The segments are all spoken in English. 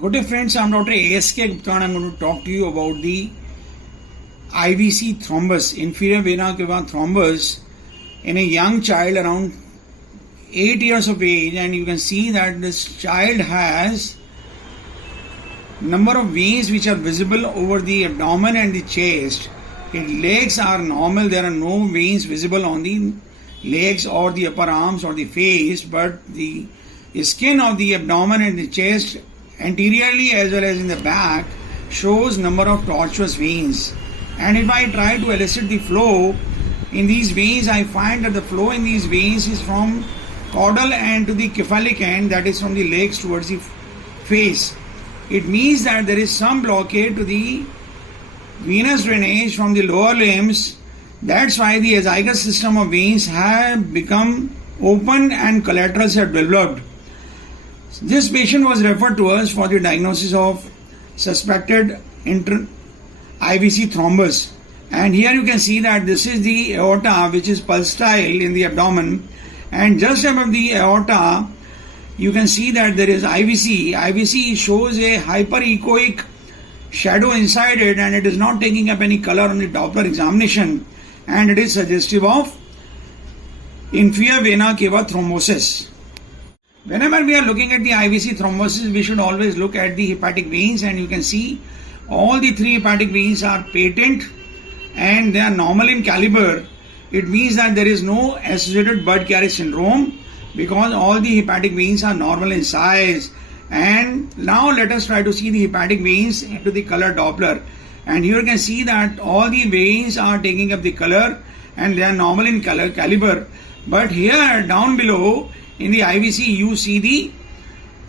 Good day friends, I am Dr. A.S.K. Gupta and I am going to talk to you about the IVC thrombus, inferior vena cava thrombus in a young child around 8 years of age, and you can see that this child has number of veins which are visible over the abdomen and the chest. His legs are normal, there are no veins visible on the legs or the upper arms or the face, but the skin of the abdomen and the chest anteriorly as well as in the back shows number of tortuous veins. And if I try to elicit the flow in these veins, I find that the flow in these veins is from caudal end to the cephalic end, that is from the legs towards the face. It means that there is some blockade to the venous drainage from the lower limbs. That's why the azygous system of veins have become open and collaterals have developed. This patient was referred to us for the diagnosis of suspected IVC thrombus. And here you can see that this is the aorta, which is pulsatile in the abdomen, and just above the aorta you can see that there is IVC. IVC shows a hyperechoic shadow inside it, and it is not taking up any color on the Doppler examination, and it is suggestive of inferior vena cava thrombosis. Whenever we are looking at the IVC thrombosis, we should always look at the hepatic veins, and you can see all the three hepatic veins are patent and they are normal in caliber. It means that there is no associated Budd Chiari syndrome because all the hepatic veins are normal in size. And now let us try to see the hepatic veins into the color Doppler. And here you can see that all the veins are taking up the color and they are normal in color caliber. But here down below in the IVC you see the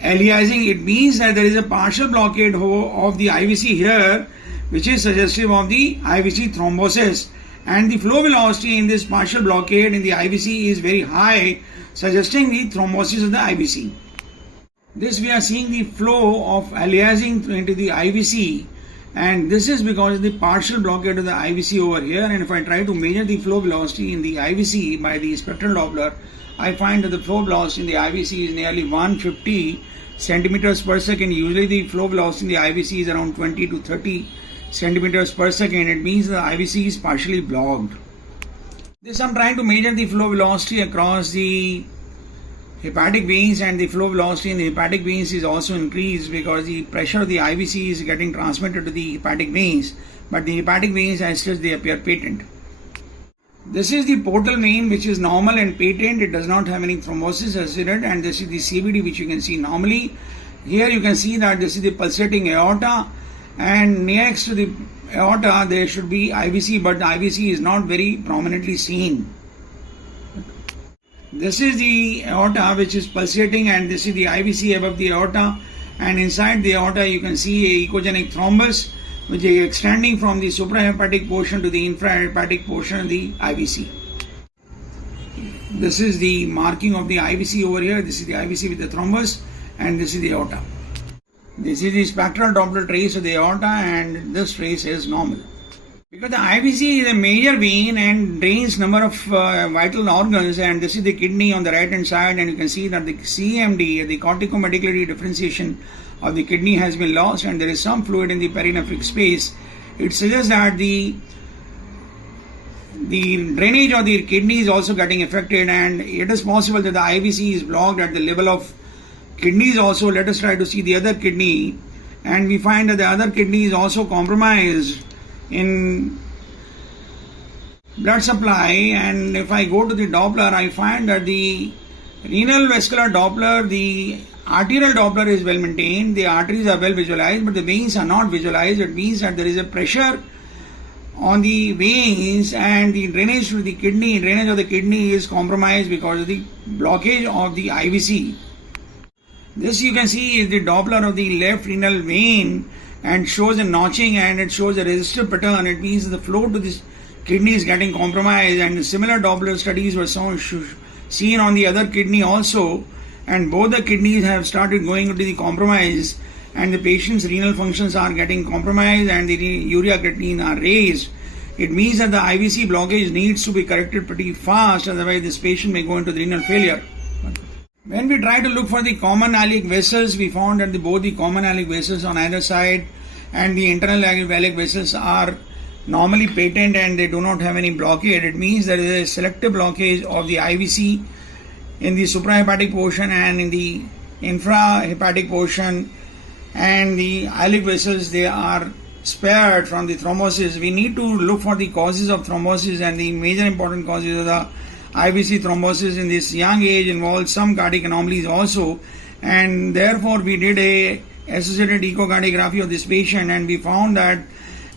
aliasing. It means that there is a partial blockade of the IVC here, which is suggestive of the IVC thrombosis. And the flow velocity in this partial blockade in the IVC is very high, suggesting the thrombosis of the IVC. This we are seeing the flow of aliasing into the IVC, and this is because of the partial blockade of the IVC over here. And if I try to measure the flow velocity in the IVC by the spectral Doppler, I find that the flow velocity in the IVC is nearly 150 centimeters per second. Usually the flow velocity in the IVC is around 20 to 30 centimeters per second. It means the IVC is partially blocked. This I am trying to measure the flow velocity across the hepatic veins, and the flow velocity in the hepatic veins is also increased because the pressure of the IVC is getting transmitted to the hepatic veins, but the hepatic veins as such they appear patent. This is the portal vein which is normal and patent. It does not have any thrombosis associated, and this is the CVD which you can see normally. Here you can see that this is the pulsating aorta, and next to the aorta there should be IVC, but the IVC is not very prominently seen. This is the aorta which is pulsating, and this is the IVC above the aorta, and inside the aorta you can see a echogenic thrombus which is extending from the suprahepatic portion to the infrahepatic portion of the IVC. This is the marking of the IVC over here. This is the IVC with the thrombus, and this is the aorta. This is the spectral Doppler trace of the aorta, and this trace is normal. Because the IVC is a major vein and drains number of vital organs, and this is the kidney on the right hand side, and you can see that the CMD, the corticomedullary differentiation of the kidney has been lost, and there is some fluid in the perinephric space. It suggests that the drainage of the kidney is also getting affected, and it is possible that the IVC is blocked at the level of kidneys also. Let us try to see the other kidney, and we find that the other kidney is also compromised in blood supply. And if I go to the Doppler, I find that the renal vascular Doppler, the arterial Doppler is well maintained, the arteries are well visualized, but the veins are not visualized. It means that there is a pressure on the veins, and the drainage of the kidney is compromised because of the blockage of the IVC. This you can see is the Doppler of the left renal vein, and shows a notching, and it shows a resistive pattern. It means the flow to this kidney is getting compromised, and similar Doppler studies were seen on the other kidney also, and both the kidneys have started going into the compromise, and the patient's renal functions are getting compromised, and the urea creatinine are raised. It means that the IVC blockage needs to be corrected pretty fast, otherwise this patient may go into the renal failure. When we try to look for the common iliac vessels, we found that both the common iliac vessels on either side and the internal iliac vessels are normally patent and they do not have any blockade. It means there is a selective blockage of the IVC in the suprahepatic portion and in the infrahepatic portion, and the iliac vessels, they are spared from the thrombosis. We need to look for the causes of thrombosis, and the major important causes of the IVC thrombosis in this young age involves some cardiac anomalies also, and therefore we did a associated echocardiography of this patient and we found that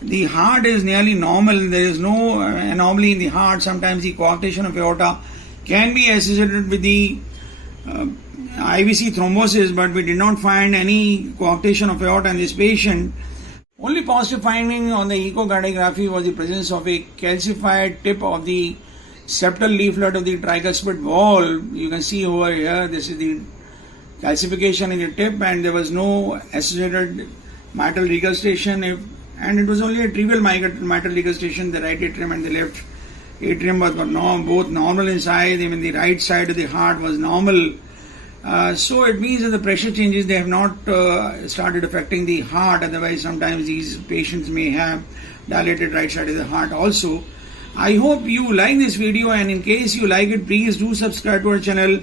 the heart is nearly normal. There is no anomaly in the heart. Sometimes the coarctation of aorta can be associated with the IVC thrombosis, but we did not find any coarctation of aorta in this patient. Only positive finding on the echocardiography was the presence of a calcified tip of the septal leaflet of the tricuspid valve. You can see over here, this is the calcification in the tip, and there was no associated mitral regurgitation, and it was only a trivial mitral regurgitation. The right atrium and the left atrium was both normal in size. Even the right side of the heart was normal. So it means that the pressure changes, they have not started affecting the heart. Otherwise, sometimes these patients may have dilated right side of the heart also. I hope you like this video, and in case you like it, please do subscribe to our channel.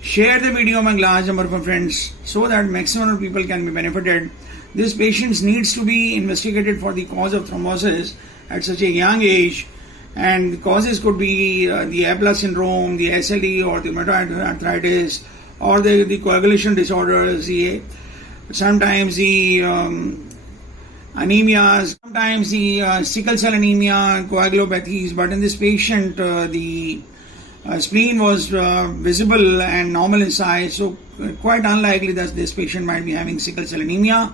Share the video among large number of friends so that maximum of people can be benefited. This patient needs to be investigated for the cause of thrombosis at such a young age, and the causes could be the Abla syndrome, the SLE, or the rheumatoid arthritis, or the coagulation disorders, sometimes the anemias, sometimes the sickle cell anemia, coagulopathies. But in this patient, the spleen was visible and normal in size, so quite unlikely that this patient might be having sickle cell anemia.